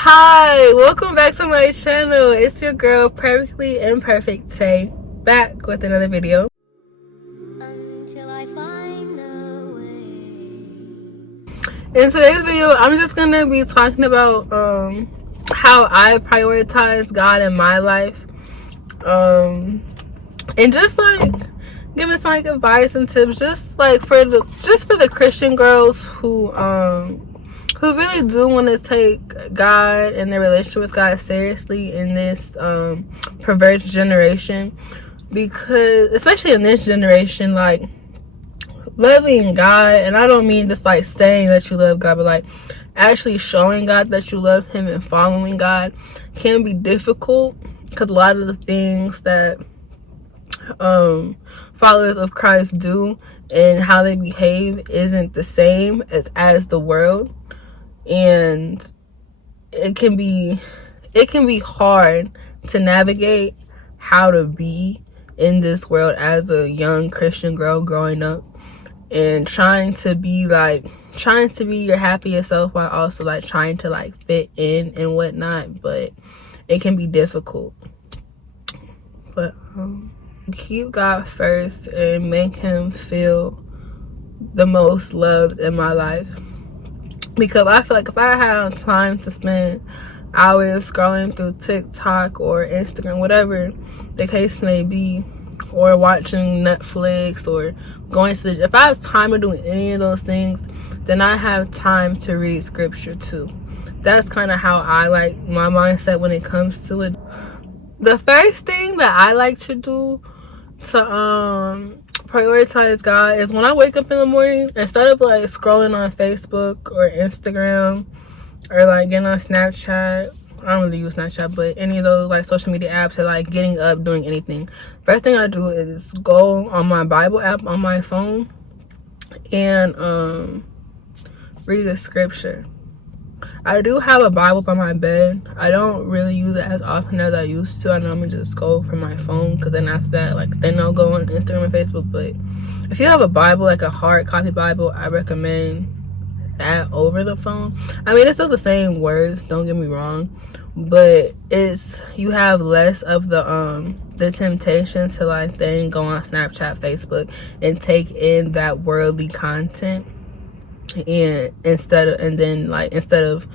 Hi, welcome back to my channel. It's your girl, Perfectly Imperfect Tay, back with another video. Until I find a way. In today's video, I'm just gonna be talking about how I prioritize God in my life, and just like giving some like advice and tips, just for the Christian girls who really do want to take God and their relationship with God seriously in this perverse generation. Because especially in this generation, like, loving God, and I don't mean just like saying that you love God, but like actually showing God that you love him and following God can be difficult, because a lot of the things that followers of Christ do and how they behave isn't the same as the world. And it can be hard to navigate how to be in this world as a young Christian girl growing up, and trying to be your happiest self while also like trying to like fit in and whatnot. But it can be difficult. But keep God first and make him feel the most loved in my life. Because I feel like if I have time to spend hours scrolling through TikTok or Instagram, whatever the case may be, or watching Netflix or going to if I have time to do any of those things, then I have time to read scripture too. That's kind of how I like my mindset when it comes to it. The first thing that I like to do to prioritize God is when I wake up in the morning, instead of like scrolling on Facebook or Instagram or like getting on Snapchat. I don't really use Snapchat, but any of those like social media apps, or like getting up, doing anything, first thing I do is go on my Bible app on my phone and read a scripture. I do have a Bible by my bed. I don't really use it as often as I used to. I normally just go from my phone, because then after that, then I'll go on Instagram and Facebook. But if you have a Bible, like a hard copy Bible, I recommend that over the phone. I mean, it's still the same words, don't get me wrong, but you have less of the temptation to like then go on Snapchat, Facebook, and take in that worldly content. And instead of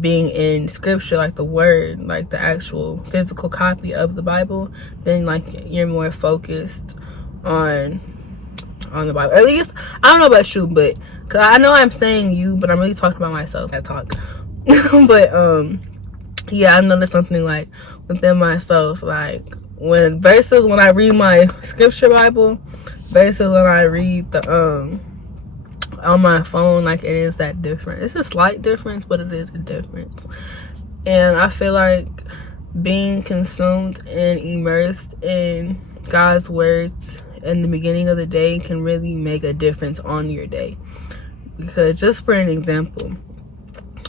being in scripture, like the word, like the actual physical copy of the Bible, then like you're more focused on the Bible. At least I don't know about you, but because I know I'm saying you, but I'm really talking about myself. I talk. But yeah, I noticed something like within myself, like when I read my scripture Bible versus when I read the on my phone, like it is that different. It's a slight difference, but it is a difference. And I feel like being consumed and immersed in God's words in the beginning of the day can really make a difference on your day. Because just for an example,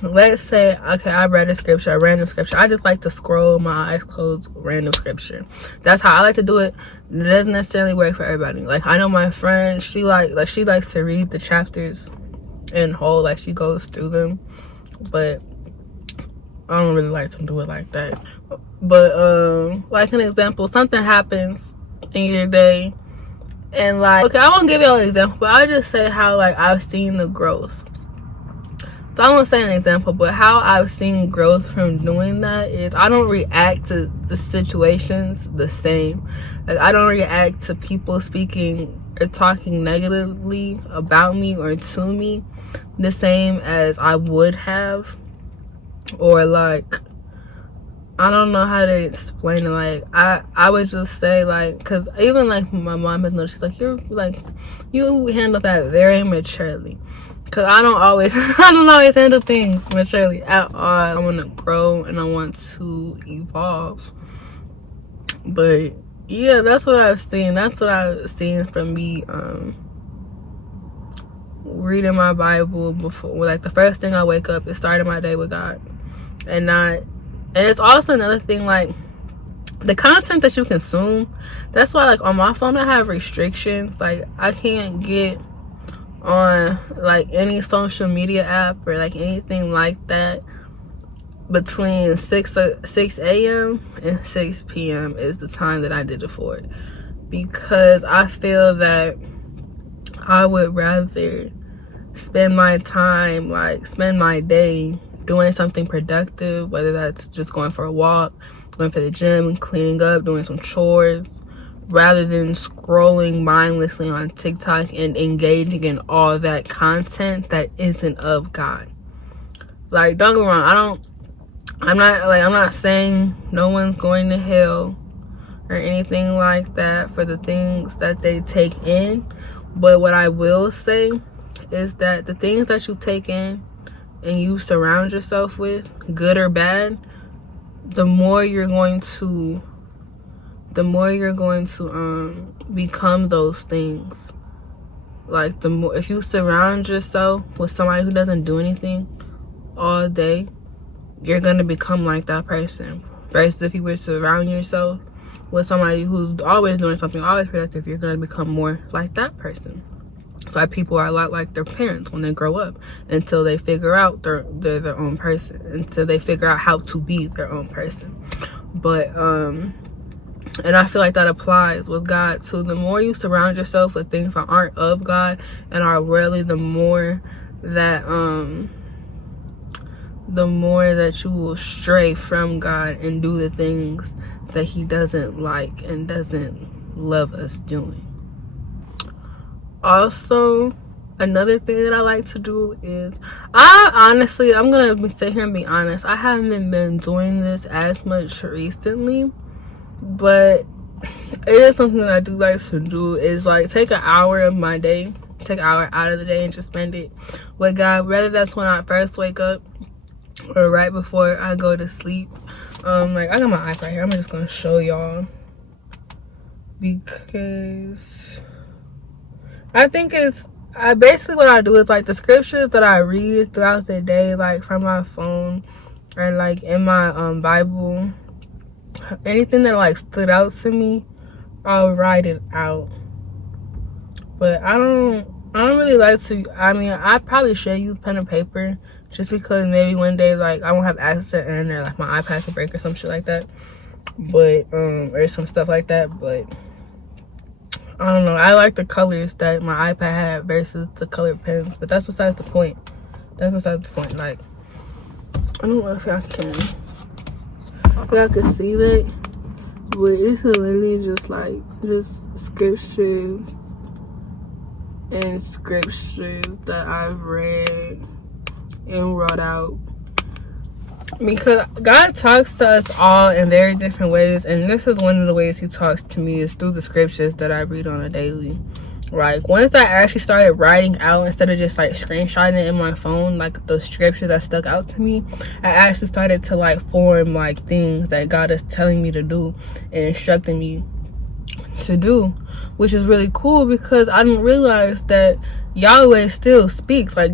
let's say, okay, I read a random scripture. I just like to scroll my eyes closed, random scripture. That's how I like to do it. It doesn't necessarily work for everybody. Like, I know my friend, she likes to read the chapters in whole, like she goes through them. But I don't really like to do it like that. But like an example, something happens in your day, and like, okay, I won't give you all an example, but I'll just say how like I've seen the growth. So I won't say an example, but how I've seen growth from doing that is I don't react to the situations the same. Like, I don't react to people speaking or talking negatively about me or to me the same as I would have. Or like, I don't know how to explain it. Like, I would just say, like, because even like my mom has noticed, she's like, you handle that very maturely. Because I don't always handle things maturely at all. I want to grow and I want to evolve. But yeah, that's what I've seen. That's what I've seen from me reading my Bible before. Like, the first thing I wake up is starting my day with God. And it's also another thing, like, the content that you consume. That's why, like, on my phone I have restrictions. Like, I can't get on like any social media app or like anything like that between 6 a.m. and 6 p.m. is the time that I did it for, because I feel that I would rather spend my time, like spend my day doing something productive, whether that's just going for a walk, going for the gym, cleaning up, doing some chores, rather than scrolling mindlessly on TikTok and engaging in all that content that isn't of God. Like, don't get me wrong, I'm not saying no one's going to hell or anything like that for the things that they take in, but what I will say is that the things that you take in and you surround yourself with, good or bad, the more you're going to become those things. Like, the more, if you surround yourself with somebody who doesn't do anything all day, you're gonna become like that person. Versus if you were to surround yourself with somebody who's always doing something, always productive, you're gonna become more like that person. So people are a lot like their parents when they grow up, until they figure out they're their own person, until they figure out how to be their own person. But and I feel like that applies with God too. The more you surround yourself with things that aren't of God and are worldly, the more that you will stray from God and do the things that he doesn't like and doesn't love us doing. Also, another thing that I like to do is, I'm gonna sit here and be honest, I haven't been doing this as much recently, but it is something that I do like to do, is like take an hour of my day, take an hour out of the day and just spend it with God, whether that's when I first wake up or right before I go to sleep. Like, I got my iPad here, I'm just gonna show y'all, because I think basically what I do is, like, the scriptures that I read throughout the day, like from my phone or like in my Bible, anything that like stood out to me, I'll write it out. But I don't really like to, I probably should use pen and paper, just because maybe one day, like, I won't have access to the internet, like my iPad could break or some shit like that, but or some stuff like that. But I don't know, I like the colors that my iPad had versus the colored pens, but that's besides the point. Like, I don't know if y'all can see that, but it's literally just like scriptures and scriptures that I've read and wrote out, because God talks to us all in very different ways, and this is one of the ways he talks to me, is through the scriptures that I read on a daily. Like, once I actually started writing out instead of just like screenshotting it in my phone, like the scripture that stuck out to me, I actually started to like form like things that God is telling me to do and instructing me to do, which is really cool, because I didn't realize that Yahweh still speaks. Like,